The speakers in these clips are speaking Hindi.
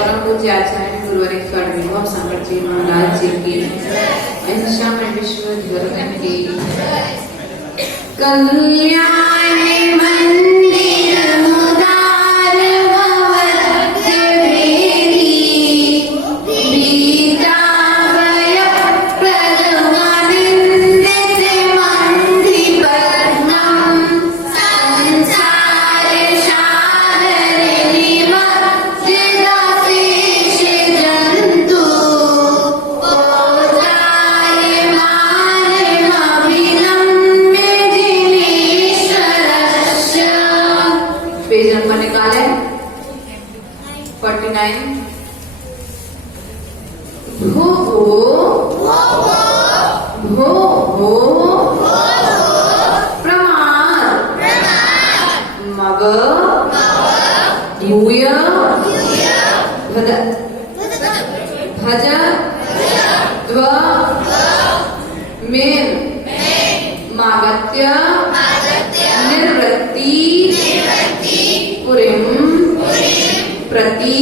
परम पूज्य आचार्य गुरुवर स्वामी भव संकट जी महाराज जी की अहिंसा में विश्व धर्म की कल्याणी मंदिर मुदार भवत्य भेदी बीतावय प्रदमानिंदित मंदि पद्मं संसार सागरे निमज्जितशेष जन्तु पेज नंबर निकाले 49 भो भो प्रमाद मग भूय भज द्व मेन मागत्य निर्वृत्ति पुरिम प्रति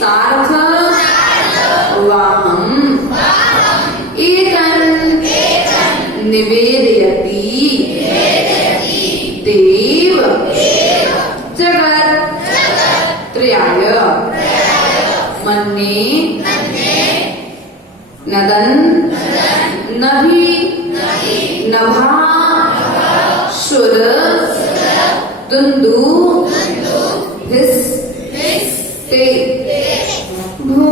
सार्थ वाहम एतन् निवेदयति देव जगत् त्रयाय मन्ये नदन नभि नभा शुर दुंदु भिस ते भो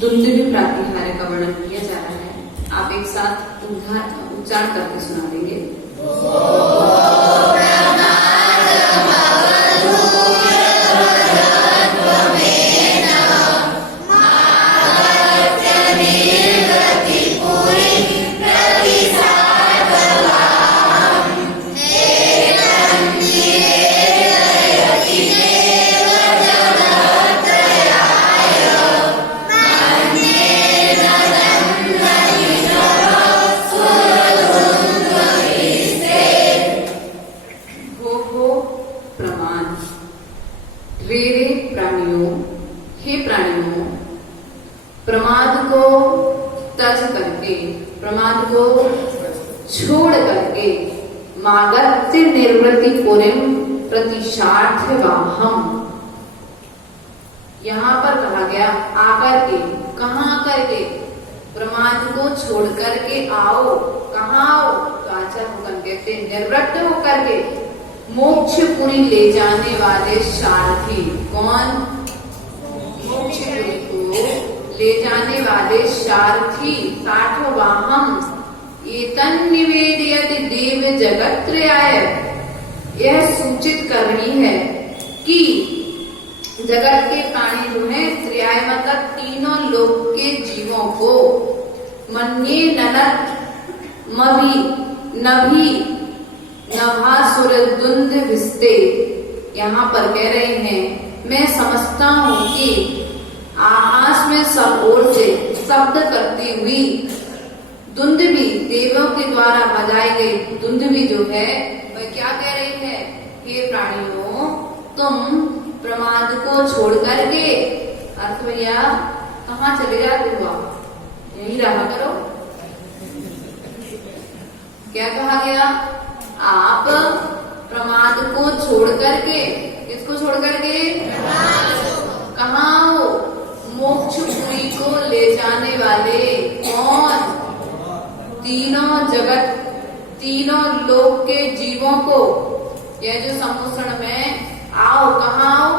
दुंदुभि प्रातिहार्य का वर्णन किया जा रहा है। आप एक साथ उच्चारण करके सुना देंगे। प्रमाद को तज करके, प्रमाद को छोड़ करके मागत्य निर्वृत्ति पुरिम प्रतिशार्थ वाहम। यहाँ पर कहा गया आकर के, कहाँ आकर के? प्रमाद को छोड़ करके आओ। कहाँ आओ? तो आचार्य भगवान कहते निर्वृत्त होकर के मोक्षपुरी ले जाने वाले सारथी। कौन? मोक्षपुरी को ले जाने वाले सारथी साठवाहम एतन् निवेदयति देव जगत्त्रयाय। यह सूचित करनी है कि जगत के प्राणी जो है, त्रयाय मतलब तीनों लोक के जीवों को, मन्ये ननत मभि नभि नभासुर दुंद भिस्ते। यहाँ पर कह रहे हैं मैं समझता हूँ कि आकाश में सब ओर से शब्द करती हुई दुंदुभि, देवों के द्वारा बजाई गई दुंदुभि जो है वह क्या कह रही है? हे प्राणियों, तुम प्रमाद को छोड़ करके अर्थ भैया कहाँ चले जाते हो? आप यही रहा करो। क्या कहा गया? आप प्रमाद को छोड़ करके, इसको तीनों लोक के जीवों को, यह जो समूषण में आओ, कहाँ आओ?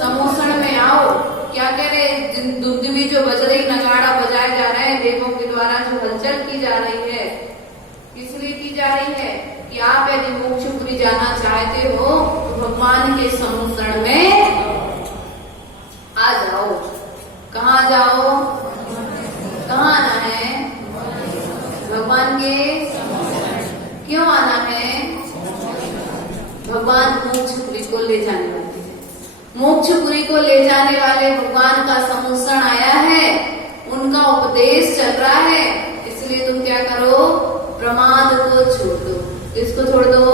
समूषण में आओ। क्या कह रहे? दुंदुभी जो बज रही, नगाड़ा बजाए जा रहे हैं, देवों के द्वारा जो हलचल की जा रही है, किस लिए की जा रही है? कि आप यदि मोक्षपुरी जाना चाहते हो तो भगवान के समूषण में आ जाओ। कहाँ जाओ? कहाँ आना है? भगवान के। क्यों आना है? भगवान मोक्षपुरी को ले जाने वाले हैं। मोक्षपुरी को ले जाने वाले भगवान का समूषण आया है, उनका उपदेश चल रहा है। इसलिए तुम क्या करो? प्रमाद को छोड़ दो। किसको छोड़ दो?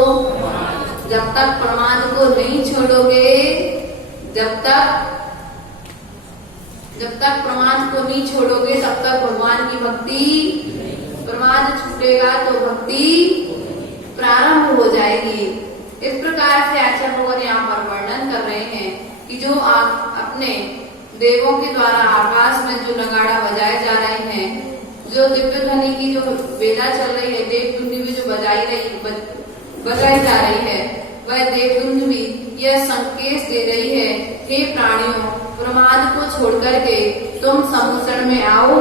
जब तक प्रमाद को नहीं छोड़ोगे, जब तक प्रमाद को नहीं छोड़ोगे, तब तक भगवान की भक्ति, प्रमाद छूटेगा तो भक्ति प्रारंभ हो जाएगी। इस प्रकार से आचार्य भगवान यहाँ पर वर्णन कर रहे हैं कि जो आप अपने देवों के द्वारा आकाश में जो नगाड़ा बजाए जा रहे हैं, जो दिव्य ध्वनि की जो वेला चल रही है, देव दुंदुभी जो बजाई जा रही है, वह देव दुंदुभी यह संकेत दे रही है, हे प्राणियों, प्रमाद को छोड़ करके तुम समूषण में आओ।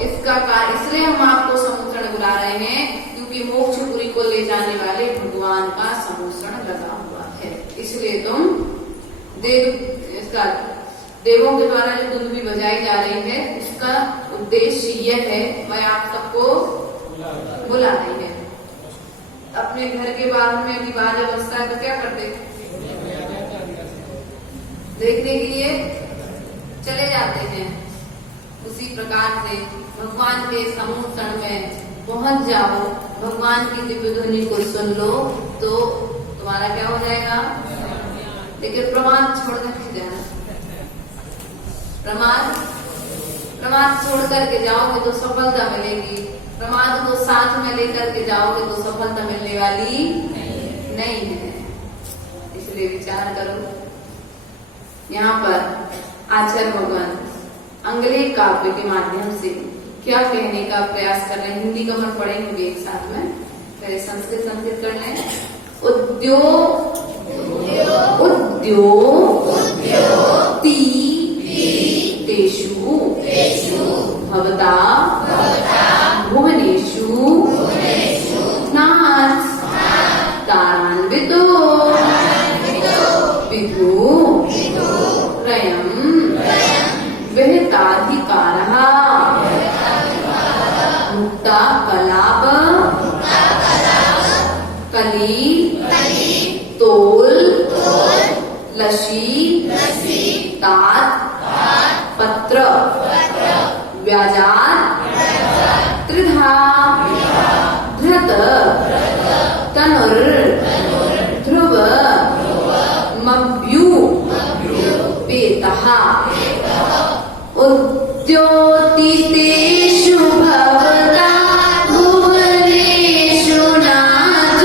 इसका कार्य, इसलिए हम आपको समूषण बुला रहे हैं क्योंकि मोक्षपुरी को ले जाने वाले भगवान का समूषण लगा हुआ है। इसलिए तुम देवों के द्वारा जो दुंदुभी बजाई जा रही है, उसका उद्देश्य यह है, मैं आप सबको बुला रही है। अपने घर के बाहर में यदि बाजा बजता है तो क्या करते? देखने के लिए चले जाते हैं। उसी प्रकार से भगवान के समूषण में पहुंच जाओ, भगवान की दिव्य ध्वनि को सुन लो तो तुम्हारा क्या हो जाएगा? लेकिन प्रमाद छोड़ करके जाना। प्रमाद छोड़ करके जाओगे तो सफलता मिलेगी। प्रमाद को साथ में लेकर के जाओगे तो सफलता मिलने वाली नहीं है। इसलिए विचार करो। यहाँ पर आचार्य भगवान अंगलेख काव्य के माध्यम से क्या कहने का प्रयास कर रहे हैं? हिंदी का मन पढ़ेंगे एक साथ में, पहले संस्कृत कर लें। तेषु भवता भुवनेषु नाथ तारान्वितो विधु रयम् विहिताधिकारः मुक्ता कलाप कली तोल लशी तात पत्र व्याजात त्रिधा धृत तनुर ध्रुव मभ्यु पेतः उद्योतितेषु भवता भुवनेषु नाथ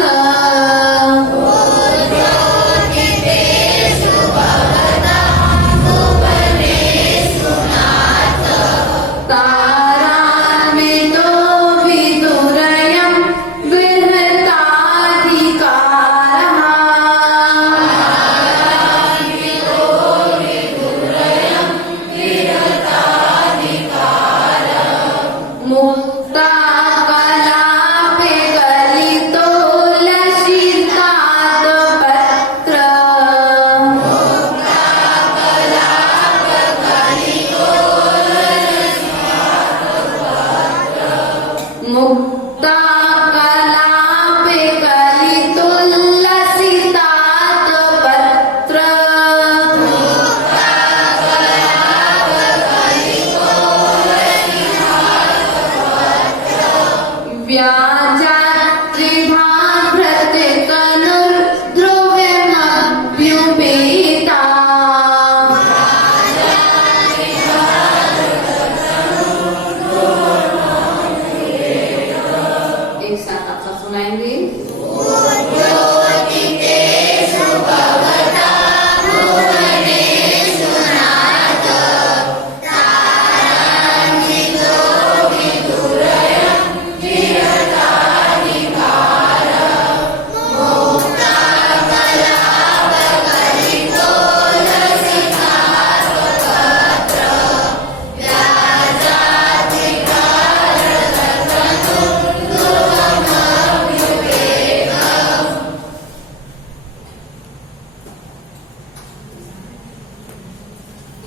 तारान्वितो विदुरयम् विहताधिकारः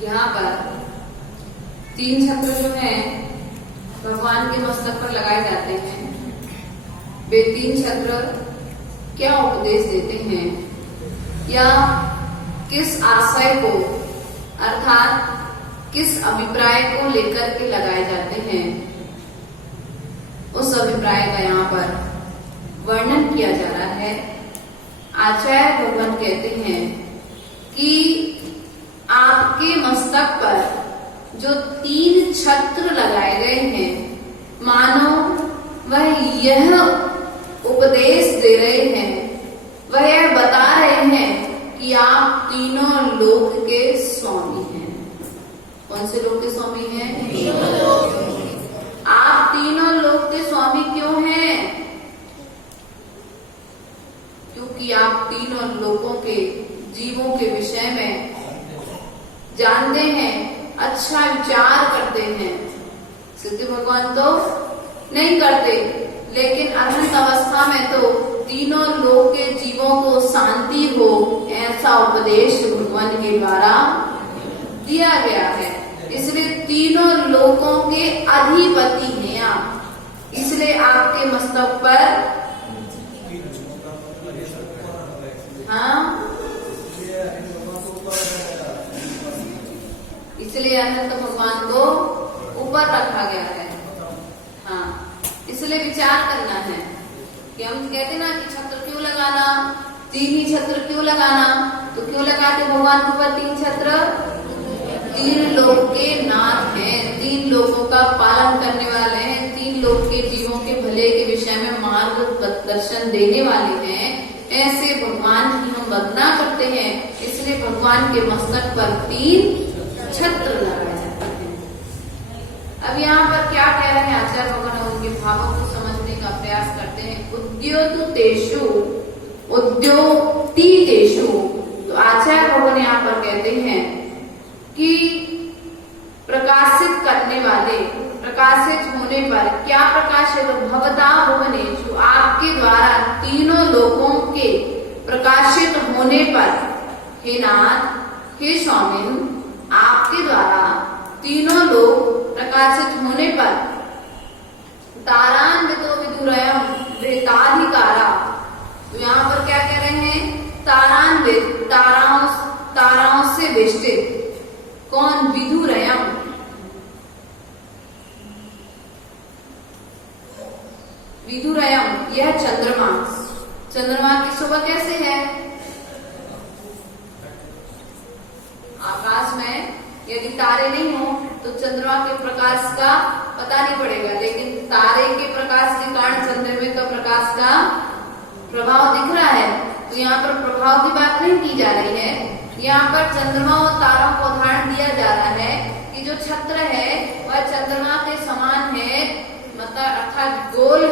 यहाँ पर 3 छत्र जो हैं भगवान के मस्तक पर लगाए जाते हैं। वे 3 छत्र क्या उपदेश देते हैं या किस आशय को अर्थात किस अभिप्राय को लेकर के लगाए जाते हैं, उस अभिप्राय का यहाँ पर वर्णन किया जा रहा है। आचार्य भगवान कहते हैं कि आपके मस्तक पर जो 3 छत्र लगाए गए हैं, मानो वह यह उपदेश दे रहे हैं, वह यह बता रहे हैं कि आप तीनों लोक के स्वामी हैं। कौन से लोक के स्वामी हैं? आप तीनों लोक के स्वामी क्यों हैं? क्योंकि आप तीनों लोकों के जीवों के विषय में जानते हैं, अच्छा विचार करते हैं। सिद्ध भगवान तो नहीं करते, लेकिन अनंत अवस्था में तो तीनों लोक के जीवों को शांति हो, ऐसा उपदेश भगवान के द्वारा दिया गया है। इसलिए तीनों लोकों के अधिपति हैं आप, इसलिए आपके मस्तक पर इसलिए अनंत भगवान को ऊपर रखा गया है। इसलिए विचार करना है कि हम कहते ना कि छत्र क्यों लगाना, 3 ही छत्र क्यों लगाना, तो क्यों लगाते भगवान के ऊपर 3 छत्र? 3 लोक के नाथ हैं, 3 लोगों का पालन करने वाले हैं, 3 लोक के जीवों के भले के विषय में मार्ग दर्शन देने वाले हैं। ऐसे भगवान की हम वंदना करते हैं, इसलिए भगवान के मस्तक पर 3 छत्र लगाए जाते हैं। अब यहाँ पर क्या कह रहे हैं आचार्य भगवान, उनके भावों को समझने का प्रयास करते हैं। उद्योतितेषु उद्योतितेषु, तो आचार्य भगवान यहाँ पर कहते हैं कि प्रकाशित करने वाले, प्रकाशित होने पर क्या प्रकाशित? भवता भुवनेषु, आपके द्वारा तीनों लोकों के प्रकाशित होने पर, हे नाथ, हे स्वामी, आपके द्वारा तीनों लोग प्रकाशित होने पर तारान्वितो विदुरयम् वेताधिकारा, तो यहाँ पर क्या कह रहे हैं? तारान्वित, ताराओं से वेष्टित। कौन? विदुरयम्, विदुरयम्, यह चंद्रमा। चंद्रमा की शोभा कैसे है? आकाश में यदि तारे नहीं हो तो चंद्रमा के प्रकाश का पता नहीं पड़ेगा, लेकिन तारे के प्रकाश के कारण चंद्रमा का प्रकाश का प्रभाव दिख रहा है। तो यहाँ पर प्रभाव की बात नहीं की जा रही है, यहाँ पर चंद्रमा और तारों को उदाहरण दिया जा रहा है कि जो छत्र है वह चंद्रमा के समान है, मतलब अर्थात गोल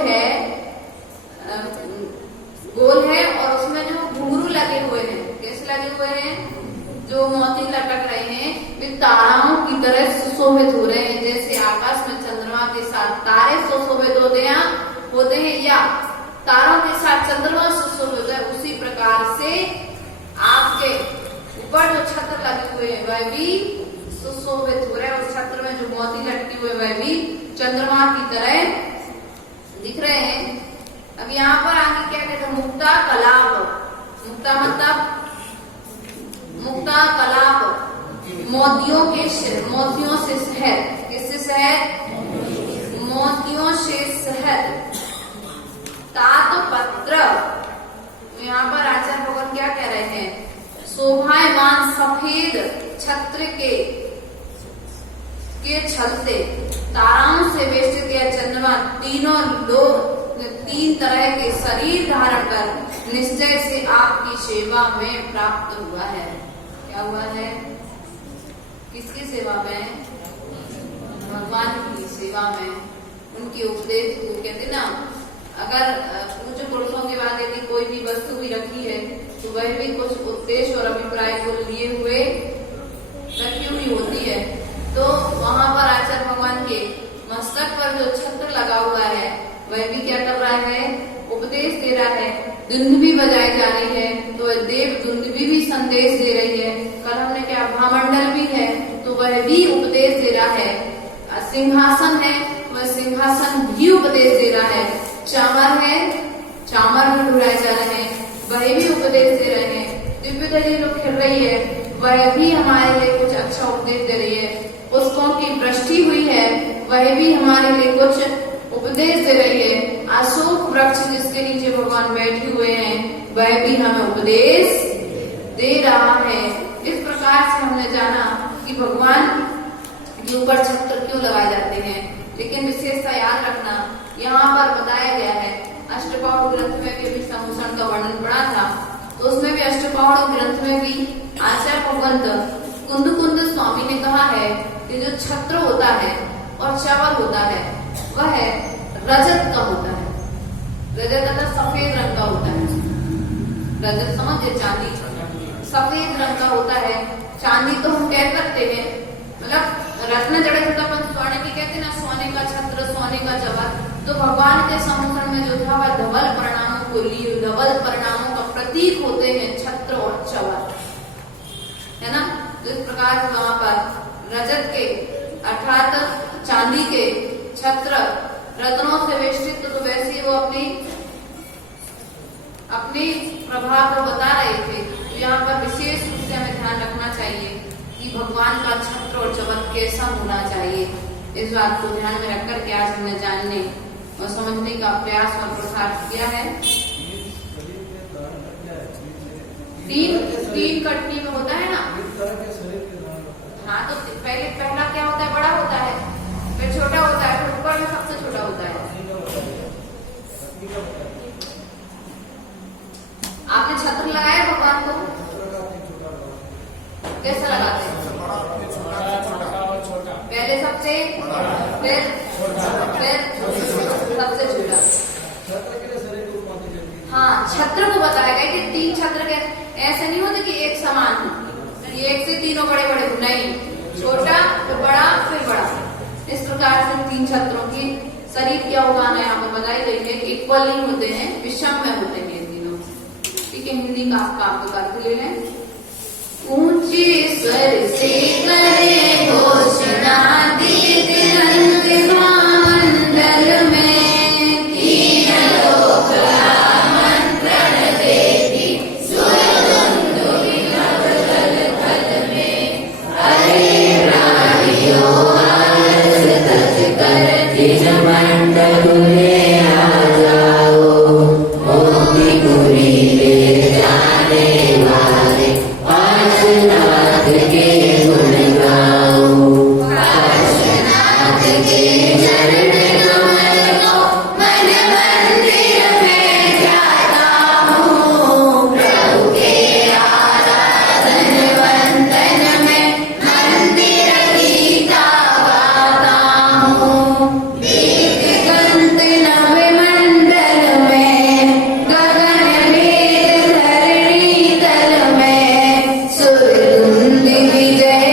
है और उसमें जो घुंघरू लगे हुए हैं, कैसे लगे हुए हैं? जो मोती लटक रहे हैं, वे ताराओं की तरह सुशोभित हो रहे हैं। जैसे आकाश में चंद्रमा के साथ तारे सुशोभित होते हैं या तारों के साथ चंद्रमा सुशोभित है, उसी प्रकार से आपके ऊपर जो छत्र लगे हुए हैं वह भी सुशोभित हो रहे हैं। उस छत्र में जो मोती लटके हुए वह भी चंद्रमा की तरह दिख रहे हैं। अब यहाँ पर आगे क्या कहते हैं? मुक्ता कलाप। मुक्ता मतलब मुक्ता कलाप, मोतियों से शहद। किससे शहद? मोतियों से शहद। तातपत्र, यहाँ पर आचार्य भगवान क्या कह रहे हैं? शोभायमान सफेद छत्र के छलते ताराओं से वेष्टित यह चंद्रमा तीनों लोग 3 तरह के शरीर धारण कर निश्चय से आपकी सेवा में प्राप्त हुआ है। क्या हुआ है? किसकी सेवा में? भगवान की सेवा में। उनके उपदेश को कहते ना, अगर पूज्य पुरुषों के बाद यदि कोई भी वस्तु भी रखी है तो वह भी कुछ उपदेश और अभिप्राय को लिए हुए रखी हुई होती है। तो वहां पर आचार्य भगवान के मस्तक पर जो छत्र लगा हुआ है वह भी क्या कर रहा है? उपदेश दे रहा है। दुंदुभी बजाई जा रही है तो देव दुंदुभी भी संदेश दे रही है। कल हमने क्या, भामंडल भी है वह भी उपदेश दे रहा है। सिंहासन है, वह सिंहासन भी उपदेश दे रहा है। चामर है, चामर भी ढुलाए जा रहे हैं, वह भी उपदेश दे रहे हैं। दिव्य दली जो खिल रही है वह भी हमारे लिए कुछ अच्छा उपदेश दे रही है। पुष्पों की वृष्टि हुई है, वह भी हमारे लिए कुछ उपदेश दे रही है। अशोक वृक्ष जिसके नीचे भगवान बैठे हुए हैं वह भी हमें उपदेश दे रहा है। इस प्रकार से हमने जाना कि भगवान के ऊपर छत्र क्यों लगाए जाते हैं। लेकिन विशेषता याद रखना, यहाँ पर बताया गया है अष्टपौड़ ग्रंथ में भी सम्मोहन का वर्णन पड़ा था, तो उसमें भी अष्टपौड़ ग्रंथ में भी आचार्य भगवंत कुंद स्वामी ने कहा है कि जो छत्र होता है और चवर होता है वह रजत का होता है। रजत अर्थात सफेद रंग का होता है। रजत समझे, चांदी सफेद रंग का होता है। चांदी तो हम कह सकते हैं, मतलब रत्न जड़ित अपन स्वर्ण की कहते हैं ना, सोने का छत्र, सोने का जवर। तो भगवान के सम्मुखन में जो था वह धवल परिणामों को लिए, धवल परिणामों का प्रतीक होते हैं छत्र और चवर, है ना। तो इस प्रकार से वहां पर रजत के अर्थात चांदी के छत्र रत्नों से वेष्टित, तो वैसे वो अपनी प्रभाव को बता रहे थे। तो यहाँ पर विशेष रूप से हमें ध्यान रखना चाहिए कि भगवान का छत्र और चवर कैसा होना चाहिए। इस बात को ध्यान में रखकर के आज हमने जानने और समझने का प्रयास और प्रसार किया है। तीन कटनी में होता है ना। हाँ, तो पहला क्या होता है, बड़ा होता है, फिर छोटा होता है, फिर ऊपर में सबसे छोटा होता है। आपने छत्र लगाया भगवान को, कैसा लगाते हैं? पहले सबसे, फिर सबसे छोटा। हाँ, छत्र को बताया गया कि 3 छत्र के ऐसे नहीं होते कि एक समान, एक से तीनों बड़े बड़े नहीं, छोटा फिर बड़ा फिर बड़ा। इस प्रकार से 3 छत्रों की शरीर क्या होगा ना यहाँ पर बताई गई है। इक्वल नहीं होते हैं, विषम में होते हैं तीनों। ठीक है, हिंदी का आपका अर्थ ले लें। ऊंचे स्वर से करे घोषणा दीदी मंडल में, तीन लोक आमंत्रण देती सुरधुंदुभि नवदल थल में। हरे प्राणियों आरस तज कर द्विज मंडल में आ जाओ, मोतीपुरी ले जाने वाले पार्श्वनाथ के गुण गाओ। पार्श्वनाथ के चरण कमल को मन मंदिर में जाता हूँ। प्रभु के आराधन वंदन में मंदिर गीता गाता हूँ। गीत गंत नव मंडल में, गगन भेद धरणी तल में, सुरधुंद विजय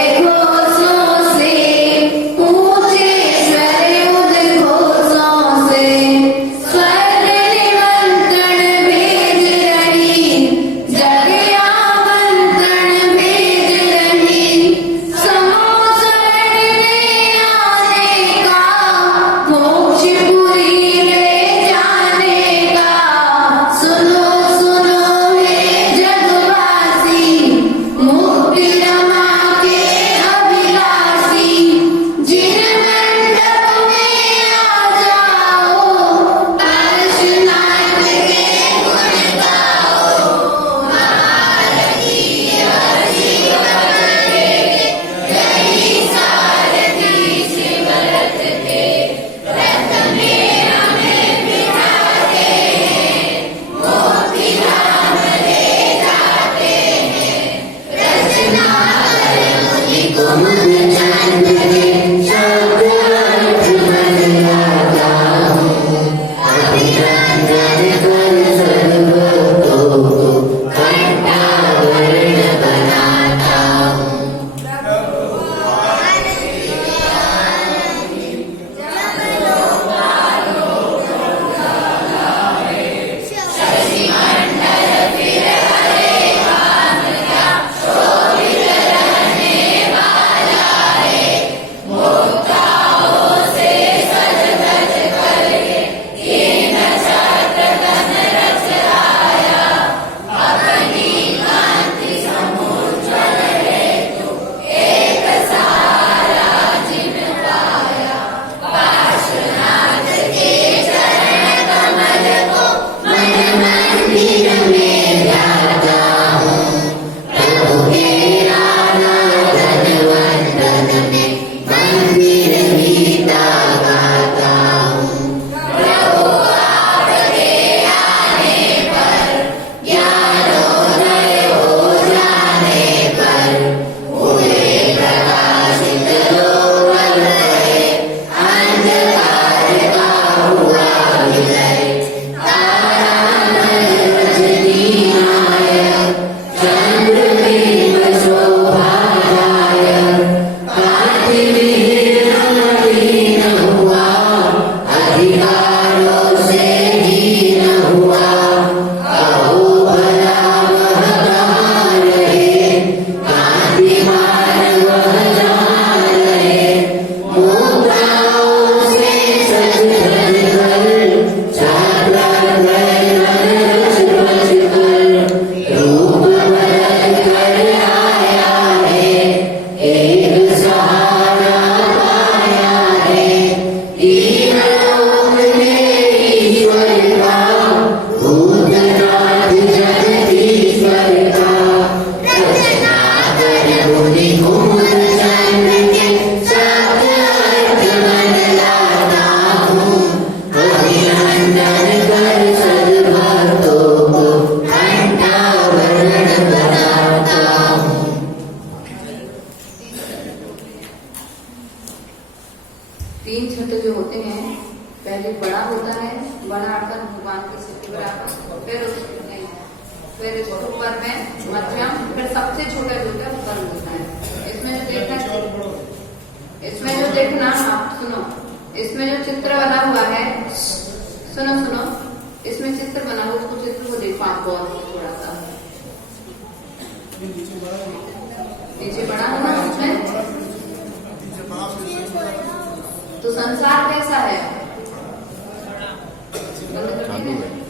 तीन छठ जो होते हैं, पहले बड़ा होता है, बड़ा आकर भगवान के सिर के बराबर, फिर इसके ऊपर में मध्यम, फिर सबसे छोटा जो होता है ऊपर होता है। इसमें जो देखना आप सुनो, इसमें जो चित्र बना हुआ है, सुनो सुनो, इसमें चित्र बना हुआ, उसको चित्र को देखो आप गौर से थोड़ा सा, नीचे बड़ा हुआ उसमें। तो संसार कैसा है?